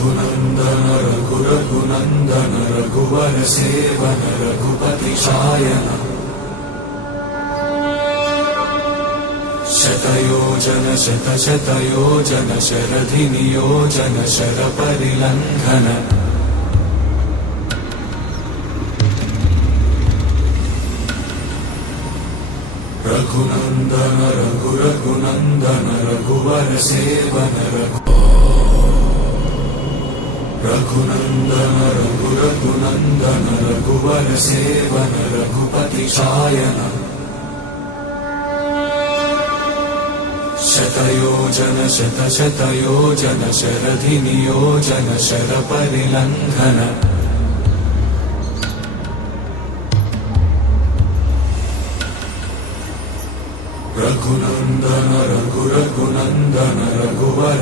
रघुनन्दन रघुरघुनन्दन रघुवर seven Raghupati Shayan शतयोजन शतशतयोजन शरधि नियोजन शरपरिलङ्घन रघुनन्दन रघुरघुनन्दन रघुवर seven Raghunandan रघुरघुनन्दन रघुवर seven Raghupati Shayan शतयोजन शतशतयोजन शरधि नियोजन शरपरिलङ्घन रघुनन्दन रघुरघुनन्दन रघुवर